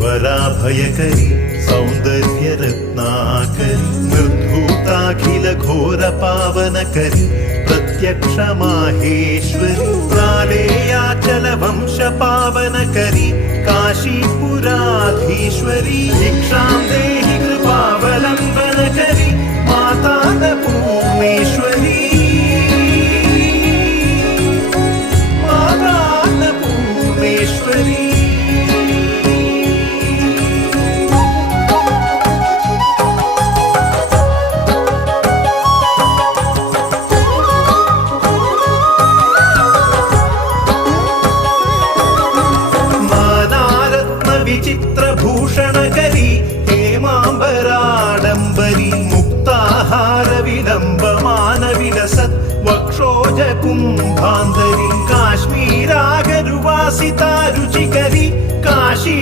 वराभयकरी सौन्दर्यरत्नाकरी निर्धूताखिलघोरपावनकरी प्रत्यक्षमाहेश्वरि प्रालेयाचलवंशपावनकरी काशीपुराधीश्वरी दीक्षां देहि कृपावलम्बनकरी വിചിത്രഭൂഷണകരി ഹേമാംബരാഡംബരി മുക്താഹാര വിലസത് വക്ഷോജ കുംഭാന്തരി കാശ്മീരാഗരുവാസിതാരുചികരി കാശി